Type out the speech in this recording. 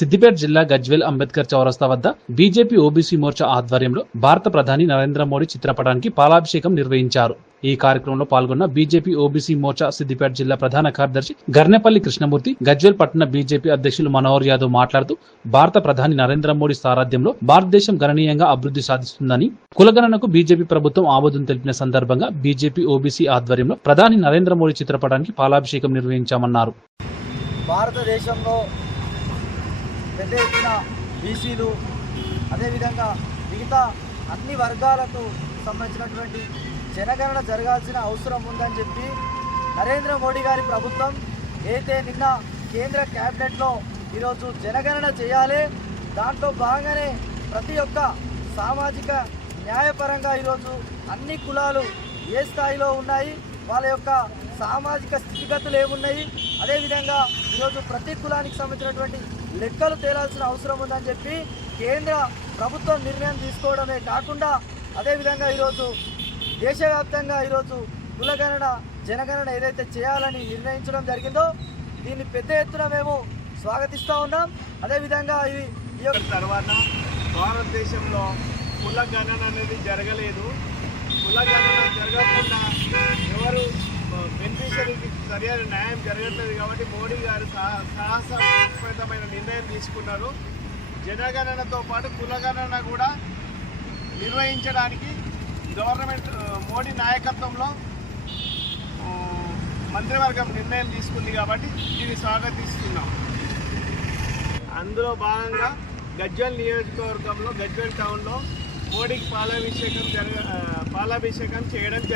సిద్దిపేట జిల్లా గజ్వేల్ అంబేద్కర్ చౌరస్తా వద్ద బీజేపీ ఓబీసీ మోర్చా ఆధ్వర్యంలో భారత ప్రధాని నరేంద్ర మోడీ చిత్రపటానికి పాలాభిషేకం నిర్వహించారు. ఈ కార్యక్రమంలో పాల్గొన్న బీజేపీ ఓబీసీ మోర్చా సిద్దిపేట జిల్లా ప్రధాన కార్యదర్శి గర్నెపల్లి కృష్ణమూర్తి గజ్వేల్ పట్టణ బీజేపీ అధ్యక్షులు మనోహర్ యాదవ్ మాట్లాడుతూ భారత ప్రధాని నరేంద్ర మోడీ సారథ్యంలో భారతదేశం గణనీయంగా అభివృద్ధి సాధిస్తుందని కులగణనకు బీజేపీ ప్రభుత్వం ఆమోదం తెలిపిన సందర్భంగా బీజేపీ ఓబీసీ ఆధ్వర్యంలో ప్రధాని నరేంద్ర మోడీ చిత్రపటానికి పాలాభిషేకం నిర్వహించామన్నారు. భారతదేశంలో పెద్ద ఎత్తున బీసీలు అదేవిధంగా మిగతా అన్ని వర్గాలకు సంబంధించినటువంటి జనగణన జరగాల్సిన అవసరం ఉందని చెప్పి నరేంద్ర మోడీ గారి ప్రభుత్వం అయితే నిన్న కేంద్ర క్యాబినెట్లో ఈరోజు జనగణన చేయాలి దాంట్లో భాగంగానే ప్రతి ఒక్క సామాజిక న్యాయపరంగా ఈరోజు అన్ని కులాలు ఏ స్థాయిలో ఉన్నాయి వాళ్ళ యొక్క సామాజిక స్థితిగతులు ఏమున్నాయి అదేవిధంగా ఈరోజు ప్రతి కులానికి సంబంధించినటువంటి లెక్కలు తేలాల్సిన అవసరం ఉందని చెప్పి కేంద్ర ప్రభుత్వం నిర్ణయం తీసుకోవడమే కాకుండా అదేవిధంగా ఈరోజు దేశవ్యాప్తంగా ఈరోజు కులగణన జనగణన ఏదైతే చేయాలని నిర్ణయించడం జరిగిందో దీన్ని పెద్ద ఎత్తున మేము స్వాగతిస్తూ ఉన్నాం. అదేవిధంగా ఈ ఈ యొక్క తర్వాత భారతదేశంలో కులగణన అనేది జరగలేదు. కులగణన జరగకుండా సరైన న్యాయం జరగట్లేదు కాబట్టి మోడీ గారు సా- నిర్ణయం తీసుకున్నారు. జనగణనతో పాటు కులగణన కూడా నిర్వహించడానికి గవర్నమెంట్ మోడీ నాయకత్వంలో మంత్రివర్గం నిర్ణయం తీసుకుంది కాబట్టి దీన్ని స్వాగతిస్తున్నాం. అందులో భాగంగా గజ్వల్ నియోజకవర్గంలో గజ్వల్ టౌన్లో మోడీకి పాలాభిషేకం జరగ పాలాభిషేకం చేయడం